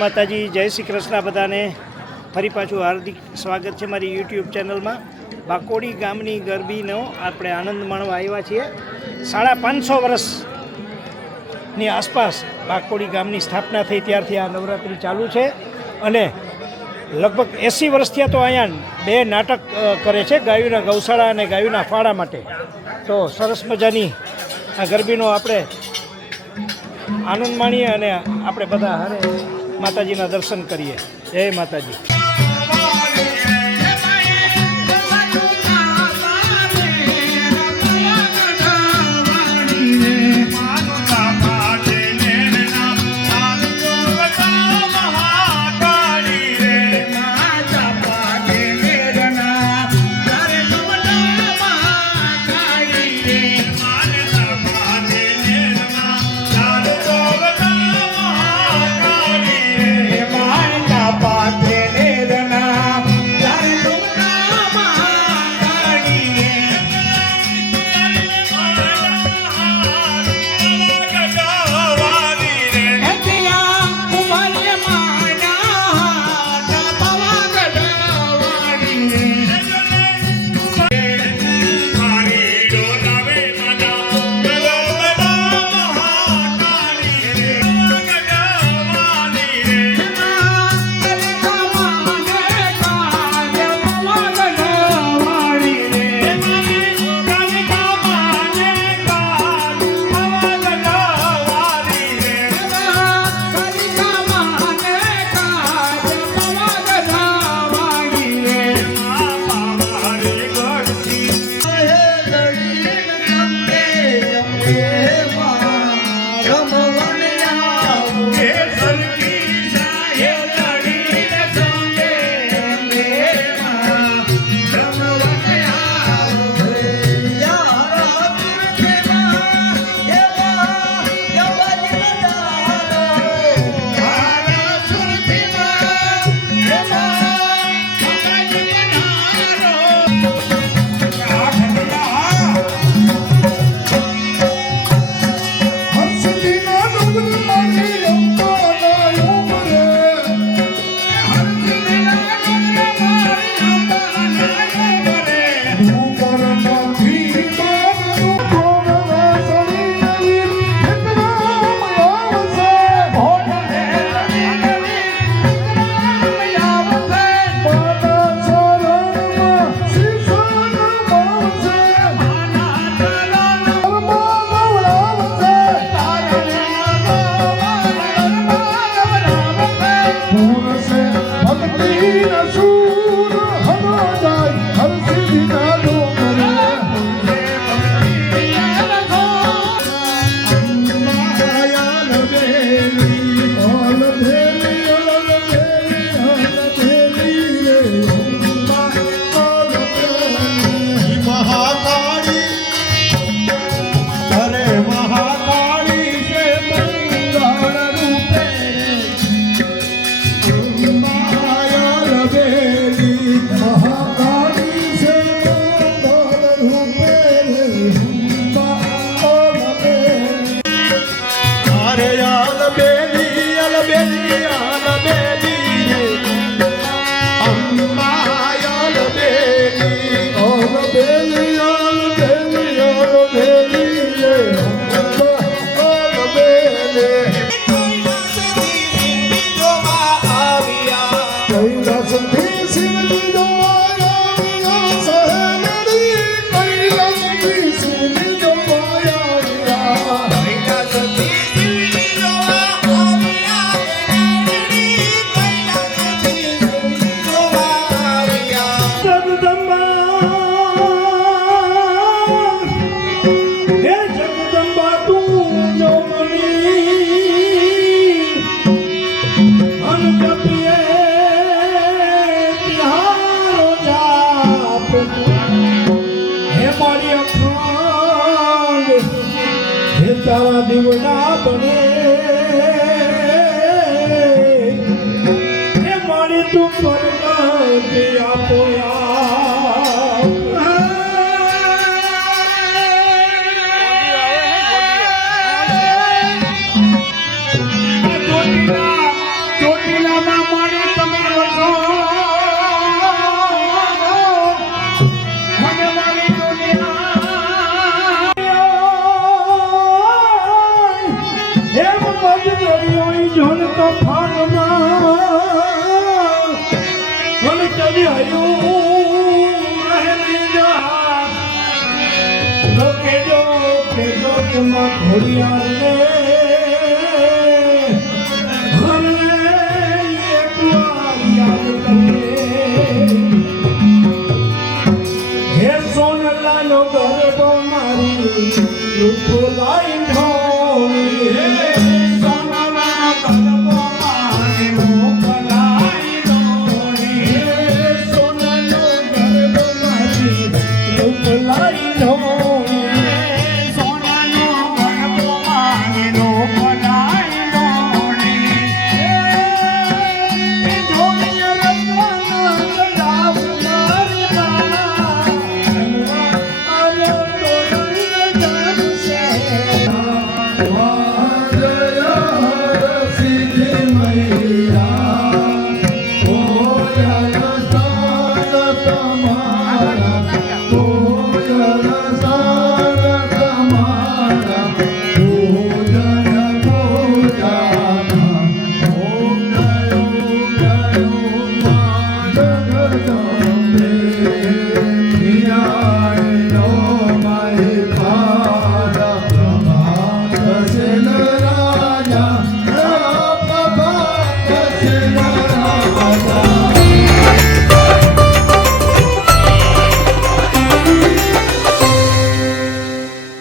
માતાજી, જય શ્રી કૃષ્ણ બધાને. ફરી પાછું હાર્દિક સ્વાગત છે મારી યુટ્યુબ ચેનલમાં. બાકોડી ગામની ગરબીનો આપણે આનંદ માણવા આવ્યા છીએ. સાડા પાંચસો વર્ષની આસપાસ બાકોડી ગામની સ્થાપના થઈ, ત્યારથી આ નવરાત્રિ ચાલુ છે. અને લગભગ એંસી વર્ષથી તો અહીંયા બે નાટક કરે છે, ગાયુના ગૌશાળા અને ગાયુના ફાળા માટે. તો સરસ મજાની આ ગરબીનો આપણે આનંદ માણીએ અને આપણે બધા હારે માતાજીના દર્શન કરીએ. જય માતાજી. তারা দিব না કેજો કે માં ઘોડિયારને ઘરને એકવાર યાદ હે સોનલાનો ગરબો મારી રૂપલા Amen.